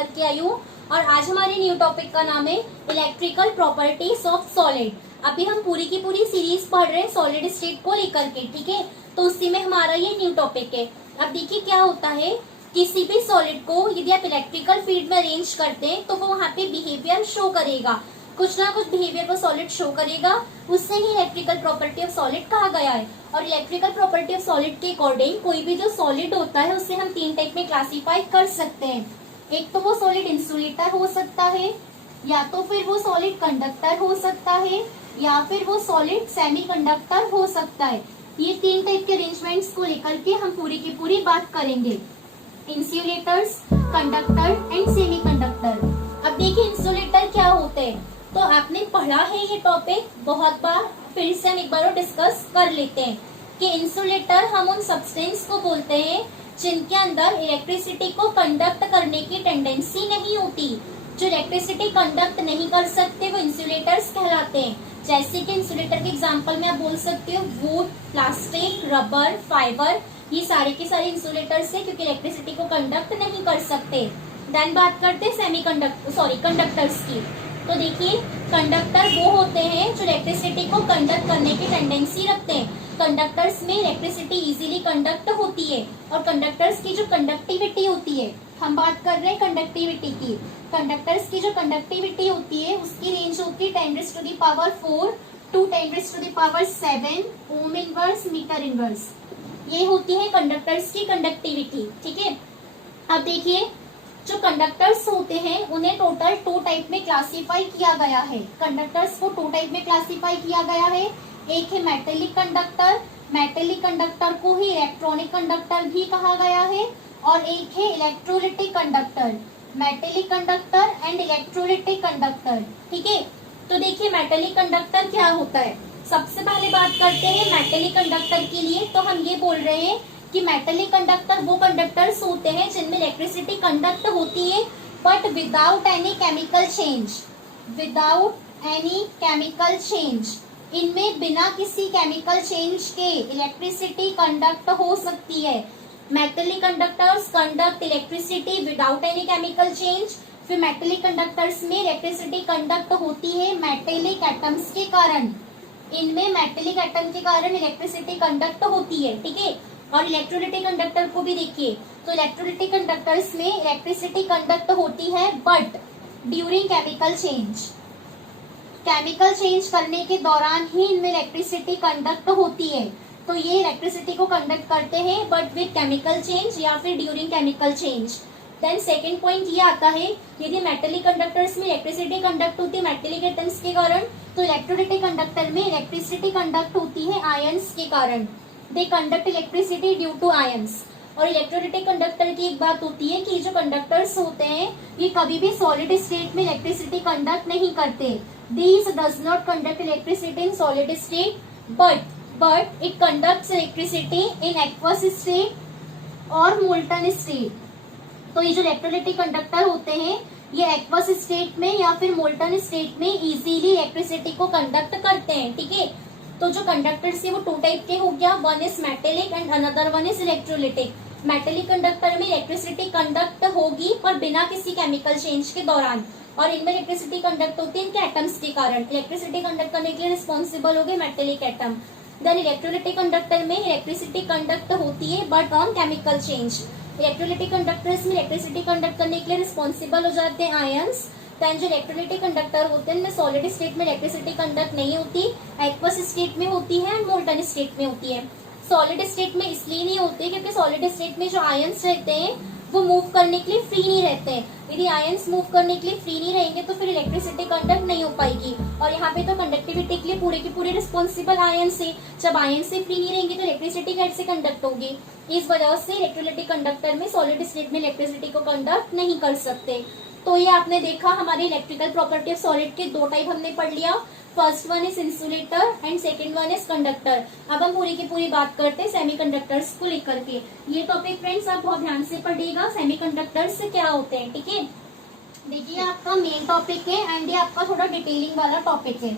लेकर के आई हूँ और आज हमारे न्यू टॉपिक का नाम है इलेक्ट्रिकल प्रॉपर्टीज ऑफ सॉलिड। अभी हम पूरी की पूरी सीरीज पढ़ रहे हैं सॉलिड स्टेट को लेकर के, ठीक है। तो उसी में हमारा ये न्यू टॉपिक है। अब देखिए क्या होता है, किसी भी सॉलिड को यदि आप इलेक्ट्रिकल फील्ड में अरेंज करते हैं तो वो वहाँ पे बिहेवियर शो करेगा, कुछ ना कुछ बिहेवियर को सॉलिड शो करेगा, उससे ही इलेक्ट्रिकल प्रॉपर्टी ऑफ सॉलिड कहा गया है। और इलेक्ट्रिकल प्रॉपर्टी ऑफ सॉलिड के अकॉर्डिंग कोई भी जो सॉलिड होता है उससे हम तीन टाइप में क्लासीफाई कर सकते हैं। एक तो वो सॉलिड इंसुलेटर हो सकता है, या तो फिर वो सॉलिड कंडक्टर हो सकता है, या फिर वो सॉलिड सेमीकंडक्टर हो सकता है। ये तीन टाइप के अरेंजमेंट्स को लेकर के हम पूरी की पूरी बात करेंगे, इंसुलेटर्स, कंडक्टर एंड सेमीकंडक्टर। अब देखिए इंसुलेटर क्या होते हैं, तो आपने पढ़ा है ये टॉपिक बहुत बार, फिर से हम एक बार डिस्कस कर लेते हैं कि इंसुलेटर हम उन सब्सटेंस को बोलते हैं जिनके अंदर इलेक्ट्रिसिटी को कंडक्ट करने की टेंडेंसी नहीं होती। जो इलेक्ट्रिसिटी कंडक्ट नहीं कर सकते वो इंसुलेटर्स कहलाते हैं। जैसे कि इंसुलेटर के एग्जांपल में आप बोल सकते हो वुड, प्लास्टिक, रबर, फाइबर, ये सारे के सारे इंसुलेटर्स है क्योंकि इलेक्ट्रिसिटी को कंडक्ट नहीं कर सकते। देन बात करते हैं कंडक्टर्स की। तो देखिए कंडक्टर वो होते हैं जो इलेक्ट्रिसिटी को कंडक्ट करने की टेंडेंसी रखते हैं। कंडक्टर्स में इलेक्ट्रिसिटी इजीली कंडक्ट होती है और कंडक्टर्स की जो कंडक्टिविटी होती है, हम बात कर रहे हैं कंडक्टिविटी की, कंडक्टर्स की जो कंडक्टिविटी होती है उसकी रेंज होती है 10⁴ to 10⁷ ohm inverse metre inverse. ये होती है कंडक्टर्स की कंडक्टिविटी, ठीक है। अब देखिए जो कंडक्टर्स होते हैं उन्हें टोटल टू टाइप में क्लासीफाई किया गया है। कंडक्टर्स को टू टाइप में क्लासीफाई किया गया है। एक है मेटेलिक कंडक्टर, मेटेलिक कंडक्टर को ही इलेक्ट्रॉनिक कंडक्टर भी कहा गया है, और एक है electrolytic conductor, metallic conductor and electrolytic conductor, ठीक है। तो देखिए मेटेलिक कंडक्टर क्या होता है, सबसे पहले बात करते हैं मेटेलिक कंडक्टर के लिए। तो हम ये बोल रहे हैं कि मेटेलिक कंडक्टर वो कंडक्टर्स होते हैं जिनमें इलेक्ट्रिसिटी कंडक्ट होती है but without any chemical change, without any chemical change. इनमें बिना किसी केमिकल चेंज के इलेक्ट्रिसिटी कंडक्ट हो सकती है। Metallic conductors conduct electricity without any chemical change. फिर मेटेलिक कंडक्टर्स में इलेक्ट्रिसिटी कंडक्ट होती है मेटेलिक एटम्स के कारण, इनमें मेटेलिक एटम के कारण इलेक्ट्रिसिटी कंडक्ट होती है, ठीक है। और इलेक्ट्रोलिटिक कंडक्टर को भी देखिए, तो इलेक्ट्रोलिटिक कंडक्टर्स में इलेक्ट्रिसिटी कंडक्ट होती है but during chemical change, chemical change करने के दौरान ही इनमें इलेक्ट्रिसिटी कंडक्ट होती है। तो ये इलेक्ट्रिसिटी को कंडक्ट करते हैं बट विद केमिकल चेंज या फिर during chemical change. Then second point ये आता है, यदि मेटेलिक कंडक्टर्स में इलेक्ट्रिसिटी कंडक्ट होती है मेटेलिक एटम्स के कारण, तो इलेक्ट्रोलिटिक कंडक्टर में इलेक्ट्रिसिटी कंडक्ट होती है आयंस के कारण, they conduct electricity due to ions. और इलेक्ट्रोलिटिक कंडक्टर की एक बात होती है कि जो कंडक्टर्स होते हैं ये कभी भी सॉलिड स्टेट में इलेक्ट्रिसिटी कंडक्ट नहीं करते। These does not conduct electricity in solid state, but it conducts electricity in aqueous state और molten state। तो ये जो इलेक्ट्रोलिटिक कंडक्टर होते हैं ये एक्वस स्टेट में या फिर मोल्टन स्टेट में इजीली इलेक्ट्रिसिटी को कंडक्ट करते हैं, ठीक है। तो जो कंडक्टर्स है वो टू टाइप के हो गया, one is metallic and another one is electrolytic. Metallic conductor में इलेक्ट्रिसिटी कंडक्ट होगी पर बिना किसी केमिकल चेंज के दौरान, और इनमें इलेक्ट्रिसिटी कंडक्ट होती है इनके एटम्स के कारण। इलेक्ट्रिसिटी कंडक्ट करने के लिए रिस्पॉन्सिबल हो गए metallic atom. Then electrolytic conductor में इलेक्ट्रिसिटी कंडक्ट होती है but on chemical change. Electrolytic conductors में इलेक्ट्रिसिटी कंडक्ट करने के लिए रिस्पॉन्सिबल हो जाते हैं आयंस। देन जो इलेक्ट्रोलिटिक कंडक्टर होते हैं इनमें सॉलिड स्टेट में इलेक्ट्रिसिटी कंडक्ट नहीं होती, एक्वस स्टेट में होती है एंड मोल्टन स्टेट में होती है। सॉलिड स्टेट में इसलिए नहीं होती क्योंकि सॉलिड स्टेट में जो आयंस रहते हैं वो मूव करने के लिए फ्री नहीं रहते हैं। यदि आयंस मूव करने के लिए फ्री नहीं रहेंगे तो फिर इलेक्ट्रिसिटी कंडक्ट नहीं हो पाएगी, और यहाँ पे तो कंडक्टिविटी के लिए पूरे के पूरे रिस्पॉन्सिबल आयंस है। जब आयंस से फ्री नहीं रहेंगे तो इलेक्ट्रिसिटी कैसे कंडक्ट होगी। इस वजह से इलेक्ट्रोलिटिक कंडक्टर में सॉलिड स्टेट में इलेक्ट्रिसिटी को कंडक्ट नहीं कर सकते। तो ये आपने देखा हमारी इलेक्ट्रिकल प्रॉपर्टी ऑफ सॉलिड के दो टाइप हमने पढ़ लिया, first one is insulator and second one is conductor. अब हम पूरी की पूरी बात करते हैं सेमीकंडक्टर्स को लेकर के। ये टॉपिक फ्रेंड्स आप बहुत ध्यान से पढ़िएगा, सेमीकंडक्टर्स से क्या होते हैं, ठीक है। देखिए आपका मेन टॉपिक है एंड ये आपका थोड़ा डिटेलिंग वाला टॉपिक है।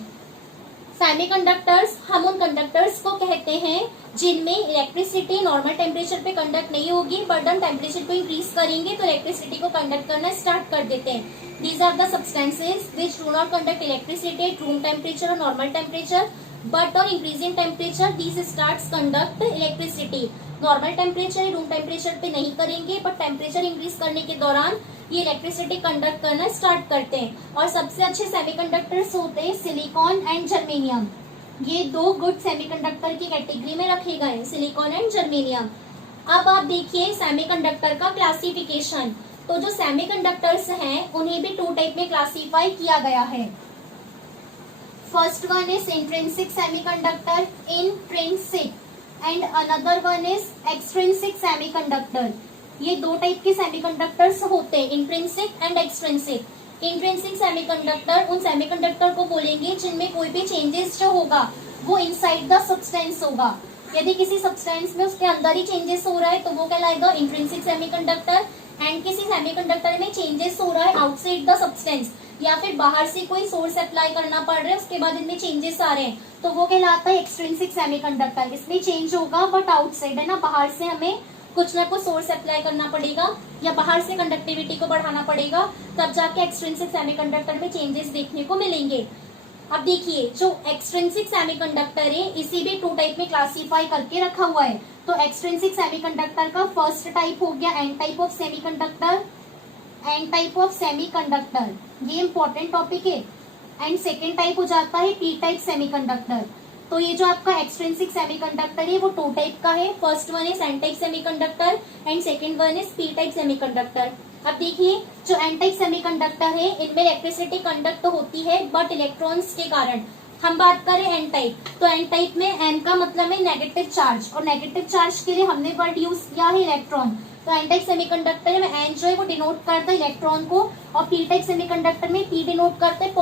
सेमीकंडक्टर्स, हम उन कंडक्टर्स को कहते हैं जिनमें इलेक्ट्रिसिटी नॉर्मल टेम्परेचर पे कंडक्ट नहीं होगी, बट हम टेम्परेचर को इंक्रीज करेंगे तो इलेक्ट्रिसिटी को कंडक्ट करना स्टार्ट कर देते हैं। These are the substances which do not conduct electricity at room temperature और normal temperature, but on increasing temperature these starts conduct electricity. Normal temperature room temperature पे नहीं करेंगे, बट टेम्परेचर इंक्रीज करने के दौरान ये इलेक्ट्रिसिटी कंडक्ट करना start करते हैं। और सबसे अच्छे सेमीकंडक्टर्स होते हैं सिलिकॉन एंड जर्मेनियम। ये दो गुड सेमीकंडक्टर की कैटेगरी में रखे गए हैं, सिलिकॉन एंड जर्मेनियम। अब आप देखिए सेमीकंडक्टर का क्लासिफिकेशन। तो जो सेमीकंडक्टर्स हैं उन्हें भी टू टाइप में क्लासीफाई किया गया है। First one is intrinsic semiconductor, intrinsic, and another one is extrinsic semiconductor. ये दो टाइप के सेमीकंडक्टर्स होते हैं, intrinsic and extrinsic. Intrinsic semiconductor उन सेमीकंडक्टर को बोलेंगे जिनमें कोई भी चेंजेस जो होगा वो इनसाइड द सब्सटेंस होगा। यदि किसी सब्सटेंस में उसके अंदर ही चेंजेस हो रहा है तो वो कहलाएगा इंट्रिंसिक सेमीकंडक्टर, एंड किसी सेमीकंडक्टर में चेंजेस हो रहा है आउटसाइड द सब्सटेंस, या फिर बाहर से कोई सोर्स अप्लाई करना पड़ रहा है उसके बाद इनमें चेंजेस आ रहे हैं तो वो कहलाता है एक्सट्रिंसिक सेमीकंडक्टर। इसमें चेंज होगा बट आउटसाइड है ना, बाहर से हमें कुछ ना कुछ सोर्स अप्लाई करना पड़ेगा या बाहर से कंडक्टिविटी को बढ़ाना पड़ेगा, तब जाके एक्सट्रिंसिक सेमीकंडक्टर में चेंजेस देखने को मिलेंगे। अब देखिए जो एक्सट्रिंसिक सेमीकंडक्टर है इसी भी टू टाइप में क्लासीफाई करके रखा हुआ है। तो एक्सट्रिंसिक सेमीकंडक्टर का फर्स्ट टाइप हो गया N type of semiconductor, N type of semiconductor, ये इंपॉर्टेंट टॉपिक है। एंड सेकेंड टाइप हो जाता है पी टाइप सेमीकंडक्टर। तो ये जो आपका एक्सट्रिंसिक सेमीकंडक्टर है वो टू टाइप का है। First one is an type semiconductor and second one is P type semiconductor. अब देखिए जो एन टाइप सेमीकंडक्टर है इनमें इलेक्ट्रिसिटी कंडक्ट होती है बट इलेक्ट्रॉन्स के कारण। हम बात करें एन टाइप, तो एन टाइप में एन का मतलब है नेगेटिव चार्ज, और नेगेटिव चार्ज के लिए हमने वर्ड यूज किया है इलेक्ट्रॉन। तो एन टाइप सेमीकंडक्टर में एन जो है वो डिनोट करता है इलेक्ट्रॉन को, और पी टाइप सेमीकंडक्टर में पी डिनोट करता है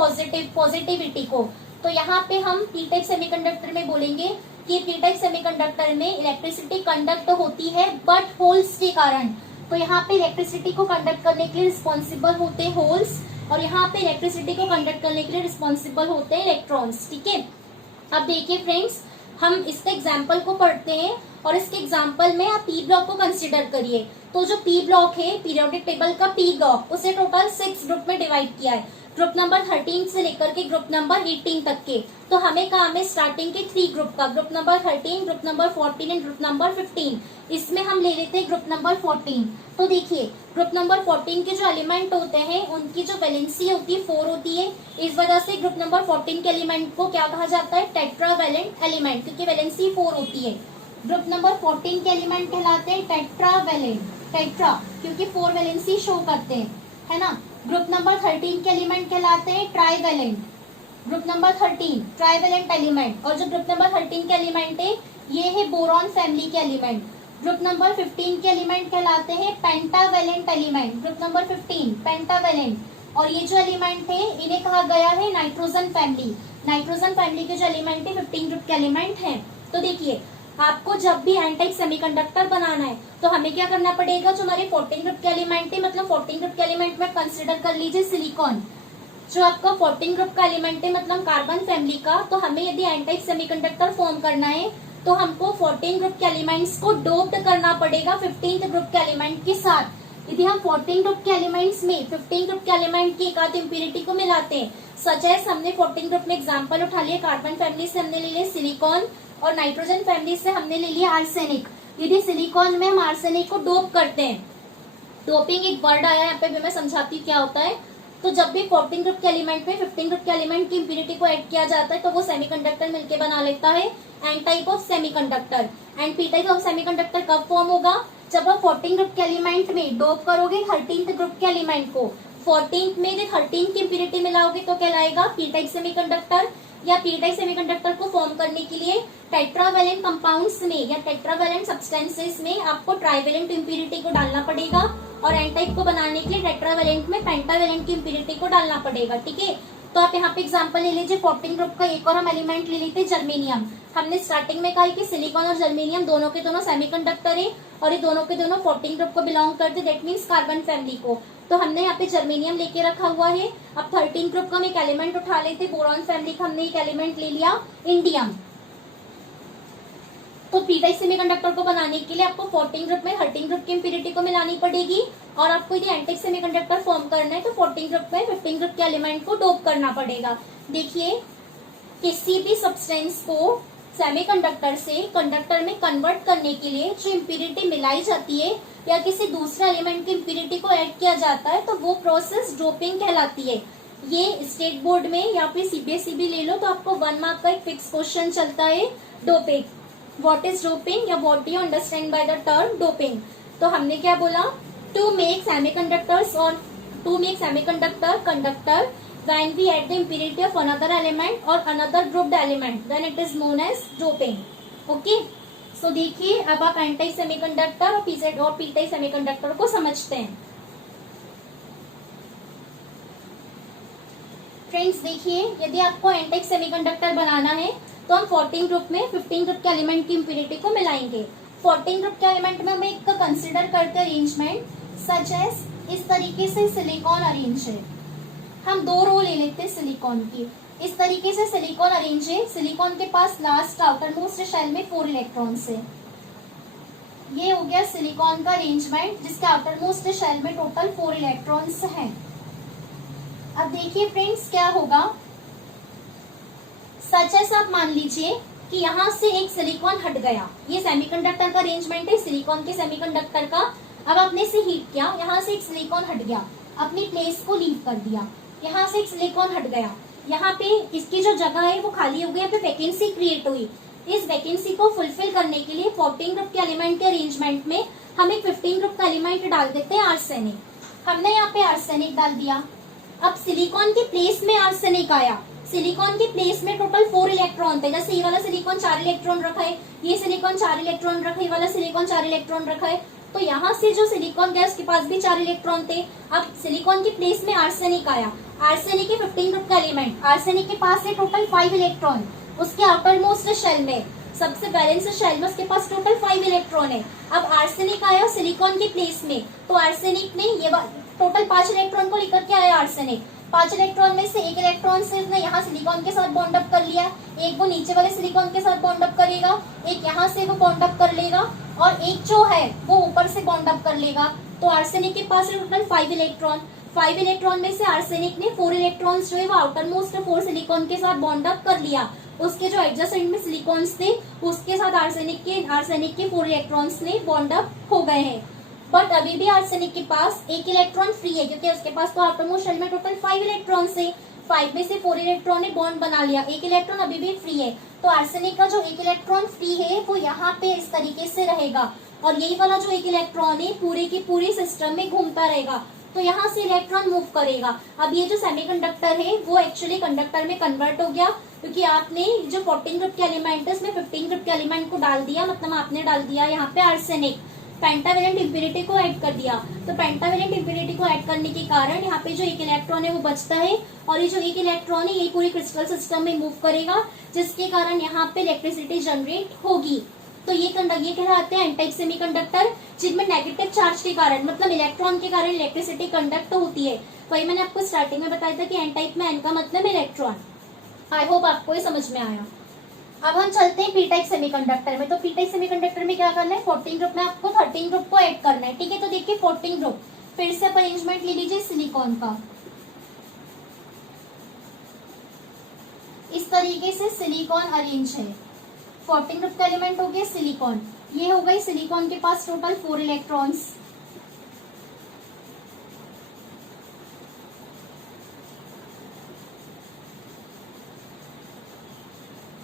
पॉजिटिविटी को। तो यहाँ पे हम पी टाइप सेमीकंडक्टर में बोलेंगे कि पी टाइप सेमीकंडक्टर में इलेक्ट्रिसिटी कंडक्ट होती है बट होल्स के कारण। तो यहाँ पे इलेक्ट्रिसिटी को कंडक्ट करने के लिए रिस्पॉन्सिबल होते हैं होल्स, और यहाँ पे इलेक्ट्रिसिटी को कंडक्ट करने के लिए रिस्पॉन्सिबल होते हैं इलेक्ट्रॉन्स। ठीक है, अब देखिए फ्रेंड्स हम इसके एग्जाम्पल को पढ़ते हैं, और इसके एग्जाम्पल में आप पी ब्लॉक को कंसिडर करिए। तो जो पी ब्लॉक है पीरियोडिक टेबल का पी ब्लॉक, उसे टोटल 6 ग्रुप में डिवाइड किया है, ग्रुप नंबर 13 से लेकर के ग्रुप नंबर 18 तक के। तो हमें काम है स्टार्टिंग के 3 ग्रुप का, group number 13, group number 14 and group number 15। इसमें हम ले लेते हैं ग्रुप नंबर 14। तो देखिए ग्रुप नंबर 14 के जो एलिमेंट होते हैं उनकी जो वैलेंसी होती है 4 होती है। इस वजह से ग्रुप नंबर 14 के एलिमेंट को क्या कहा जाता है, टेट्रावैलेंट एलिमेंट, क्योंकि वैलेंसी 4 होती है। ग्रुप नंबर 14 के एलिमेंट कहलाते हैं टेट्रावैलेंट, टेट्रा क्योंकि 4 वैलेंसी शो करते हैं, है ना। ग्रुप नंबर 13 के एलिमेंट कहलाते हैं trivalent, group number 13 trivalent element. और जो ग्रुप नंबर 13 के एलिमेंट है ये है बोरॉन फैमिली के एलिमेंट। ग्रुप नंबर 15 के एलिमेंट कहलाते हैं pentavalent element, group number 15 pentavalent. और ये जो एलिमेंट है इन्हें कहा गया है नाइट्रोजन फैमिली। नाइट्रोजन फैमिली के जो एलिमेंट है 15 ग्रुप के एलिमेंट हैं। तो देखिए आपको जब भी एन टाइप सेमीकंडक्टर बनाना है तो हमें क्या करना पड़ेगा, जो हमारे 14 ग्रुप के एलिमेंट है, मतलब 14 ग्रुप के एलिमेंट में कंसिडर कर लीजिए सिलिकॉन। जो आपका 14 ग्रुप का एलिमेंट है मतलब कार्बन फैमिली का, तो हमें यदि एन टाइप सेमीकंडक्टर फॉर्म करना है तो हमको 14 ग्रुप के एलिमेंट्स को डोप्ड करना पड़ेगा 15th ग्रुप के एलिमेंट के साथ। यदि हम 14 ग्रुप के एलिमेंट्स में 15 ग्रुप के एलिमेंट की एक आध इम्प्यूरिटी को मिलाते हैं, सच एज हमने 14 ग्रुप में एग्जांपल उठा लिया, कार्बन फैमिली से हमने ले लिया सिलिकॉन और नाइट्रोजन फैमिली से हमने ले लिया आर्सेनिक। यदि सिलिकॉन में हम आर्सेनिक को डोप करते हैं, डोपिंग एक वर्ड आया यहाँ पे भी मैं समझाती हूँ क्या होता है। तो जब भी 14 ग्रुप के एलिमेंट में 15 ग्रुप के एलिमेंट की इम्प्यूरिटी को ऐड किया जाता है तो वो सेमीकंडक्टर मिलके बना लेता है N type of semiconductor. And P type of semiconductor कब फॉर्म होगा, जब आप 14 ग्रुप के एलिमेंट में डोप करोगे 13th ग्रुप के एलिमेंट को, 14th में यदि 13 की इम्प्यूरिटी मिलाओगे तो कहलाएगा पी टाइप सेमीकंडक्टर। या पी टाइप सेमीकंडक्टर को फॉर्म करने के लिए टेट्रावैलेंट कंपाउंड्स में या टेट्रावैलेंट सब्सटेंसेस में आपको ट्राइवैलेंट इम्प्यूरिटी को डालना पड़ेगा, और एन टाइप को बनाने के लिए टेट्रावैलेंट में पेंटावैलेंट की इम्प्यूरिटी को डालना पड़ेगा। ठीक है, तो आप यहाँ पे एग्जांपल ले लीजिए 14 ग्रुप का एक और हम एलिमेंट ले लेते हैं जर्मेनियम। हमने स्टार्टिंग में कहा कि सिलिकॉन और जर्मेनियम दोनों के दोनों सेमीकंडक्टर है और ये दोनों के दोनों 14 ग्रुप को बिलोंग करते, दैट मीन्स कार्बन फैमिली को। तो हमने यहाँ पे जर्मेनियम लेके रखा हुआ है। अब 13 ग्रुप का हम एक एलिमेंट उठा लेते, बोरॉन फैमिली का हमने एक एलिमेंट ले लिया इंडियम। तो पी टाइप सेमीकंडक्टर को बनाने के लिए आपको 14 ग्रुप में 13 ग्रुप की इम्प्योरिटी को मिलानी पड़ेगी और आपको यदि एन टाइप सेमीकंडक्टर फॉर्म करना है तो 14 ग्रुप में 15 ग्रुप के एलिमेंट को डोप करना पड़ेगा। देखिए किसी भी सब्सटेंस को सेमीकंडक्टर से कंडक्टर में कन्वर्ट करने के लिए जो इम्प्योरिटी मिलाई जाती है या किसी दूसरे एलिमेंट की इम्प्योरिटी को ऐड किया जाता है तो वो प्रोसेस डोपिंग कहलाती है। ये स्टेट बोर्ड में या फिर सीबीएसई भी ले लो तो आपको 1 मार्क का एक फिक्स क्वेश्चन चलता है डोपिंग। व्हाट इज डोपिंग या what do you understand by the term doping. तो हमने क्या बोला, टू मेक सेमीकंडक्टर्स और to make semiconductor conductor when we add the impurity of another element or another grouped element then it is known as doping. Okay, so देखिए अब आप N type semiconductor और P type semiconductor को समझते हैं। Friends देखिए यदि आपको एन टाइप सेमीकंडक्टर बनाना है तो हम 14 ग्रुप में 15 ग्रुप के एलिमेंट की इम्प्योरिटी को मिलाएंगे। 14 ग्रुप के एलिमेंट में हम एक कंसिडर करते हैं अरेंजमेंट सच एज इस तरीके से सिलिकॉन अरेंज है। हम 2 रो ले लेते हैं सिलिकॉन की। इस तरीके से सिलिकॉन अरेंज है। सिलिकॉन के पास लास्ट आउटर मोस्ट शेल में 4 इलेक्ट्रॉन्स है। ये हो गया सिलिकॉन का अरेंजमेंट जिसके आउटर मोस्ट शेल में टोटल 4 इलेक्ट्रॉन्स हैं। अब देखिए फ्रेंड्स क्या होगा, सच एस आप मान लीजिए कि यहाँ से एक सिलिकॉन हट गया। ये सेमीकंडक्टर का अरेंजमेंट है सिलिकॉन के सेमीकंडक्टर का। अब आपने इसे हीट किया, यहाँ से एक सिलिकॉन हट गया, अपनी प्लेस को लीव कर दिया। यहाँ से एक सिलिकॉन हट गया, यहाँ पे इसकी जो जगह है वो खाली हो गई, यहाँ पे वैकेंसी क्रिएट हुई। इस वैकेंसी को फुलफिल करने के लिए 14 ग्रुप के एलिमेंट के अरेंजमेंट में हम एक 15 ग्रुप का एलिमेंट डाल देते हैं आर्सेनिक। हमने यहाँ पे आर्सेनिक डाल दिया। अब सिलिकॉन के प्लेस में आर्सेनिक आया। सिलिकॉन के प्लेस में टोटल 4 इलेक्ट्रॉन थे। जैसे ये वाला सिलिकॉन 4 इलेक्ट्रॉन रखा है, ये सिलिकॉन 4 इलेक्ट्रॉन रखा है, ये वाला सिलिकॉन 4 इलेक्ट्रॉन रखा है। तो यहाँ से जो सिलिकॉन गया उसके पास भी 4 इलेक्ट्रॉन थे। अब सिलिकॉन के प्लेस में आर्सेनिक आया। आर्सेनिक के 15 ग्रुप का एलिमेंट, आर्सेनिक के पास है टोटल 5 इलेक्ट्रॉन। उसके आउटर मोस्ट शेल में सबसे बैलेंस शेल में उसके पास टोटल 5 इलेक्ट्रॉन है। अब आर्सेनिक आया सिलिकॉन के प्लेस में, तो आर्सेनिक ने ये टोटल 5 इलेक्ट्रॉन को लेकर के आया आर्सेनिक। 5 इलेक्ट्रॉन में से एक इलेक्ट्रॉन से उसने यहाँ सिलिकॉन के साथ बॉन्ड अप कर लिया, एक वो नीचे वाले सिलिकॉन के साथ बॉन्ड अप करेगा, एक यहाँ से वो बॉन्ड अप कर लेगा और एक जो है वो ऊपर से बॉन्ड अप कर लेगा। तो आर्सेनिक के पास है टोटल 5 इलेक्ट्रॉन। 5 इलेक्ट्रॉन में से आर्सेनिक ने 4 इलेक्ट्रॉन्स जो है वो आउटर मोस्ट 4 सिलिकॉन के साथ बॉन्ड अप कर लिया। उसके जो एडजेसेंट में सिलिकॉन्स थे उसके साथ आर्सेनिक के 4 इलेक्ट्रॉन्स ने बॉन्ड अप हो गए हैं। बट अभी भी आर्सेनिक के पास एक इलेक्ट्रॉन फ्री है क्योंकि उसके पास तो आउटर मोस्ट शेल में टोटल 5 इलेक्ट्रॉन है। 5 में से 4 इलेक्ट्रॉन ने बॉन्ड बना लिया, एक इलेक्ट्रॉन अभी भी फ्री है। तो आर्सेनिक का जो एक इलेक्ट्रॉन फ्री है वो यहाँ पे इस तरीके से रहेगा और यही वाला जो एक इलेक्ट्रॉन है पूरे की पूरी सिस्टम में घूमता रहेगा। तो यहाँ से इलेक्ट्रॉन मूव करेगा। अब ये जो सेमीकंडक्टर है वो एक्चुअली कंडक्टर में कन्वर्ट हो गया क्योंकि आपने जो 14 ग्रुप के एलिमेंट है उसमें 15 ग्रुप के एलिमेंट को डाल दिया, मतलब आपने डाल दिया यहाँ पे आर्सेनिक। पेंटावेलेंट इम्प्योरिटी को ऐड कर दिया। तो पेंटावेलेंट इम्प्योरिटी को ऐड करने के कारण यहाँ पे जो एक इलेक्ट्रॉन है वो बचता है और ये जो एक इलेक्ट्रॉन है ये पूरी क्रिस्टल सिस्टम में मूव करेगा जिसके कारण यहाँ पे इलेक्ट्रिसिटी जनरेट होगी। तो ये कहलाते हैं एन टाइप सेमीकंडक्टर जिनमें नेगेटिव चार्ज के कारण मतलब इलेक्ट्रॉन के कारण इलेक्ट्रिसिटी कंडक्ट होती है। वही मैंने आपको स्टार्टिंग में बताया था कि एन टाइप में एन का मतलब इलेक्ट्रॉन। आई होप आपको ये समझ में आया। अब हम चलते हैं पी टाइप सेमीकंडक्टर में। तो पी टाइप सेमीकंडक्टर में क्या करना है, 14 ग्रुप में आपको 13 ग्रुप को ऐड करना है। ठीक है, तो देखिए 14 ग्रुप फिर से आप अरेंजमेंट ले लीजिए सिलिकॉन का। इस तरीके से सिलिकॉन अरेंज है। 14 ग्रुप का एलिमेंट हो गया सिलिकॉन। ये हो गई सिलिकॉन के पास टोटल 4 इलेक्ट्रॉन्स।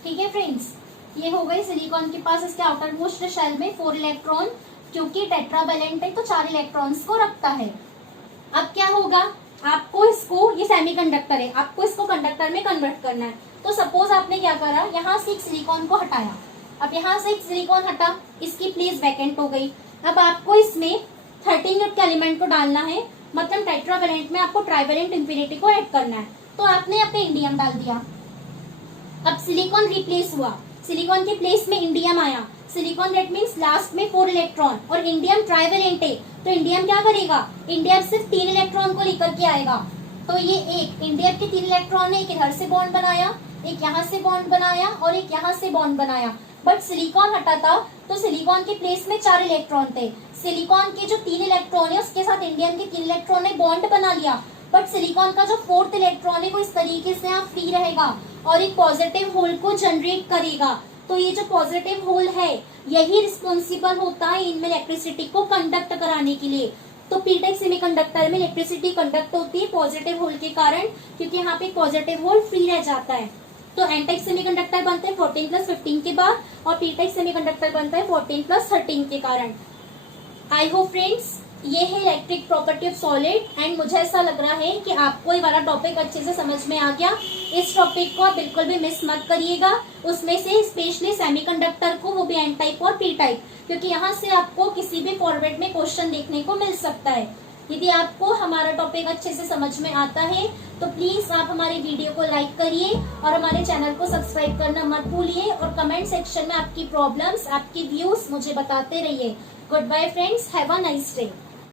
ठीक है फ्रेंड्स, ये हो गई सिलिकॉन के पास इसके आउटर मोस्ट शेल में 4 इलेक्ट्रॉन, क्योंकि टेट्रावैलेंट है तो 4 इलेक्ट्रॉन्स को रखता है। अब क्या होगा, आपको इसको, ये सेमीकंडक्टर है, आपको इसको कंडक्टर में कन्वर्ट करना है। तो सपोज आपने क्या करा, यहाँ से एक सिलिकॉन को हटाया। अब यहाँ से एक सिलिकॉन हटा, इसकी प्लेस वैकेंट हो गई। अब आपको इसमें 13 ग्रुप के एलिमेंट को डालना है, मतलब टेट्रावैलेंट में आपको ट्राइवैलेंट इम्प्योरिटी को ऐड करना है। तो आपने यहाँ पे इंडियम डाल दिया। अब सिलिकॉन रिप्लेस हुआ, सिलिकॉन के प्लेस में इंडियम आया। सिलिकॉन दैट मीन्स लास्ट में 4 इलेक्ट्रॉन और इंडियम ट्राइवेलेंट है, तो इंडियम क्या करेगा, इंडियम सिर्फ 3 इलेक्ट्रॉन को लेकर के आएगा। तो ये एक इंडियम के 3 इलेक्ट्रॉन ने एक इधर से बॉन्ड बनाया, एक यहाँ से बॉन्ड बनाया और एक यहाँ से बॉन्ड बनाया। बट सिलिकॉन हटाता तो सिलिकॉन के प्लेस में 4 इलेक्ट्रॉन थे। सिलिकॉन के जो 3 इलेक्ट्रॉन है उसके साथ इंडियम के 3 इलेक्ट्रॉन ने बॉन्ड बना लिया, बट सिलिकॉन का जो 4th इलेक्ट्रॉन है वो इस तरीके से यहाँ फ्री रहेगा और एक पॉजिटिव होल को जनरेट करेगा। तो ये जो पॉजिटिव होल है यही रिस्पॉन्सिबल होता है इनमें इलेक्ट्रिसिटी को कंडक्ट कराने के लिए। तो पी टाइप सेमीकंडक्टर में इलेक्ट्रिसिटी कंडक्ट होती है पॉजिटिव होल के कारण, क्योंकि यहाँ पे पॉजिटिव होल फ्री रह जाता है। तो एन टाइप सेमीकंडक्टर बनते हैं 14+15 के बाद और पी टाइप सेमीकंडक्टर बनता है 14+13 के कारण। आई होप फ्रेंड्स ये है electric property of solid and मुझे ऐसा लग रहा है कि आपको ये वाला टॉपिक अच्छे से समझ में आ गया। इस टॉपिक को आप बिल्कुल भी मिस मत करिएगा, उसमें से स्पेशली सेमीकंडक्टर को, वो भी एन टाइप और पी टाइप, क्योंकि यहाँ से आपको किसी भी फॉर्मेट में क्वेश्चन देखने को मिल सकता है। यदि आपको हमारा टॉपिक अच्छे से समझ में आता है तो प्लीज आप हमारे वीडियो को लाइक करिए और हमारे चैनल को सब्सक्राइब करना मत भूलिए और कमेंट सेक्शन में आपकी प्रॉब्लम्स, आपकी व्यूज मुझे बताते रहिए। Good bye friends, have a nice day.